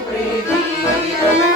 привіт.